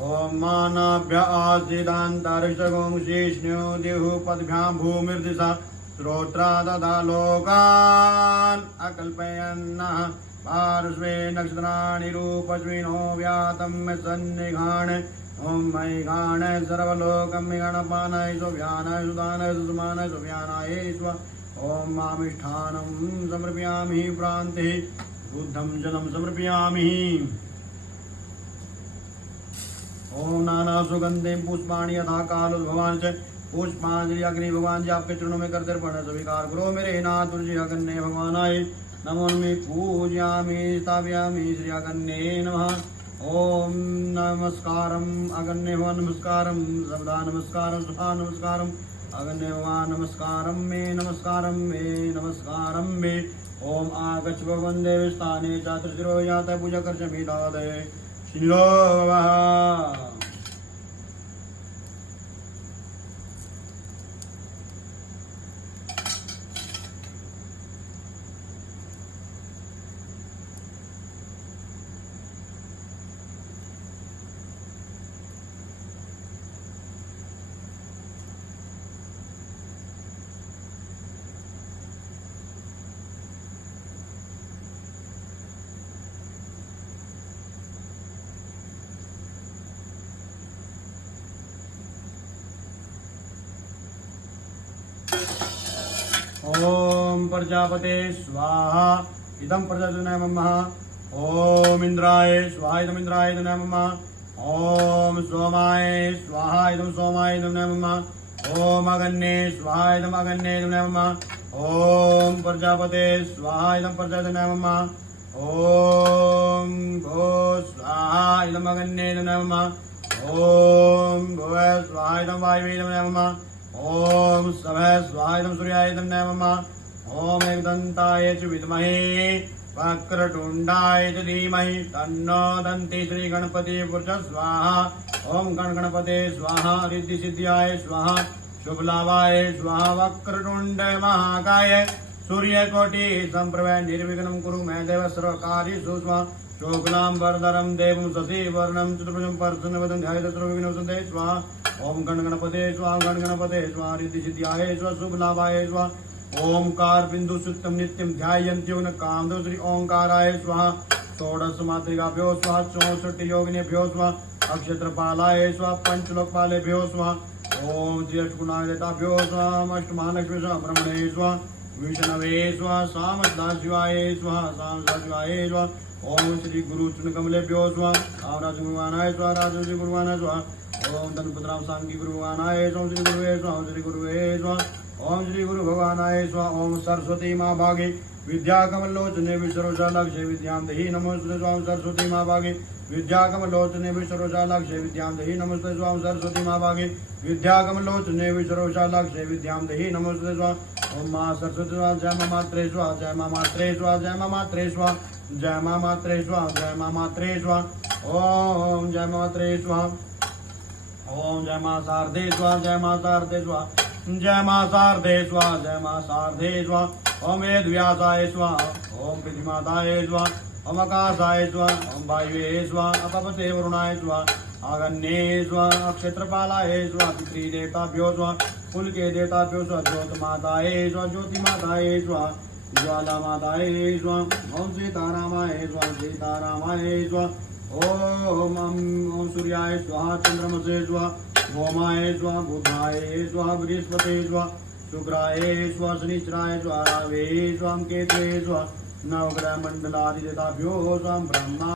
ॐ मानाभ्य आसीदान्तरिक्षगुंशिष्णु दिहुपद्भ्यां भूमिर्दिशा श्रोत्राददा लोकान् अकल्पयन्नः पार्श्वे नक्षत्राणि रूपस्विनो व्यातं सन्निघाण ॐ मैघाण सर्वलोकं गणपानाय सुव्यानाय सुदानाय सुमानाय सुव्यानाय स्व ॐ मामिष्ठानं समर्पयामि प्रान्ते बुद्धं जलं समर्पयामि ॐ नाना सुगंधि पुष्पाणि यथा काल भगवान च पुष्पांजलि अग्नि भगवान जी आपके चरणों में करते अर्पण स्वीकार करो मेरे नाथ तुलसी अगन्य भगवानाय नमो मे पूजयामि स्थापयामि श्री अगन्ये नमः ओम नमस्कारम अगन्य भगवान नमस्कारम सदा नमस्कारम सुधा नमस्कारम अगन्य भगवान नमस्कारम मे नमस्कारम मे ओम आगच्छ भगवन् देवस्थाने चातुर्शिरो यातः पूजा कर्ष मीलादय शिलो ओम प्रजापते स्वाहा इदं प्रजापतिनाय नमः ओम इंद्राय स्वाहा इदं इंद्राय नमः ओम सोमाय स्वाहा इदं सोमाय नमः ओम अगन्ये स्वाहा इदं अगन्ये नमः ओम प्रजापते स्वाहा इदं प्रजापते नमः ओम भो स्वाहा इदं अगन्ये नमः ओम भुव स्वाहा इदं वायवे नमः ओम सभः स्वाहा इदं सूर्याय नमः ओम एकदन्ताय च विद्महे वक्रतुण्डाय च धीमहि तन्नो दन्ति श्री गणपति पुरुष स्वाहा ओम गणपते स्वाहा रिद्धि सिद्ध्याय स्वाहा शुभ लाभाय स्वाहा वक्रतुण्ड महाकाय सूर्यकोटि संप्रभ निर्विघ्नं कुरु मे देव सर्वकार्येषु स्वाहा शोभनां वरदरं देवं शशिवर्णं चतुर्भुजं प्रसन्नवदनं ध्यायेत् सर्वविघ्नोपशान्तये स्वाहा ओम गणपते स्वाहा गणपते स्वाहा रिद्धि सिद्ध्याय स्वाहा शुभ लाभाय स्वाहा ओंकार बिंदु सुतम नित्यं ध्यायन्त्यो न कामदो श्री ओंकाराय स्वाहा षोडश मातृकाभ्यो स्वाहा 64 योगिनेभ्यो स्वाहा अक्षत्रपालाय स्वाहा पंचलोकपालेभ्यो स्वाहा ओम श्री अष्टगुणादेवताभ्यो स्वाहा अष्टमहालक्ष्मी स्वाहा ब्रह्मणे स्वाहा विष्णवे स्वाहा सामसदाशिवाय स्वाहा सामसदाशिवाय स्वाहा ओम श्री गुरु चरणकमलेभ्यो स्वाहा राम गुरुवानाय स्वाहा राजश्री गुरुवानाय स्वाहा ओम धनपतराम सांगी गुरुवानाय स्वाहा श्री गुरुवे स्वाहा श्री गुरुवे स्वाहा ओम श्री गुरु भगवानाय स्वाहा ओम सरस्वती माँ भागे विद्याकमलोचने विसर्वशालाक्षे विद्यां देहि नमोस्तुते स्वाम सरस्वती माँ भागे विद्याकमलोचने विसर्वशालाक्षे विद्यां देहि नमोस्तुते स्वाम सरस्वती माँ भागे विद्याकमलोचने विसर्वशालाक्षे विद्यां देहि नमोस्तुते स्वाम ओम माँ सरस्वती स्वाहा जय माँ मात्रे स्वाहा जय माँ मात्रे स्वाहा जय माँ मात्रे स्वाहा जय माँ मात्रे स्वाहा जय माँ मात्रे स्वाहा ओम जय माँ मात्रे स्वाहा ओम जय माँ शारदे स्वाहा जय माँ शारदे स्वाहा जय माँ शारदे स्वाहा जय माँ शारदे स्वाहा ओम वेद व्यासाय स्वाहा ओम पृथ्वीमाताय स्वाहा ओम आकाशाय स्वाहा ओम वायुवे स्वाहा अपपते वरुणाय स्वाहा आगन्ये स्वाहा अक्षत्रपालाय स्वाहा पितृदेवताभ्यो स्वाहा कुल के देवताभ्यो स्वाहा ज्योतिमाताय स्वाहा ज्योतिमाताय स्वाहा ज्वालामाताय स्वाहा ओम सीतारामाय स्वाहा सीतारामाय स्वाहा ओम सूर्याय स्वाहा चंद्रमसे स्वाहा भौमाय स्वाहा बुधाय स्वाहा बृहस्पते स्वाहा शुक्राय स्वाहा शनिश्चराय स्वाहा रावे स्वाहा केतवे स्वाहा नवग्रह मंडलाधिदेवताभ्यो स्वाहा ब्रह्मा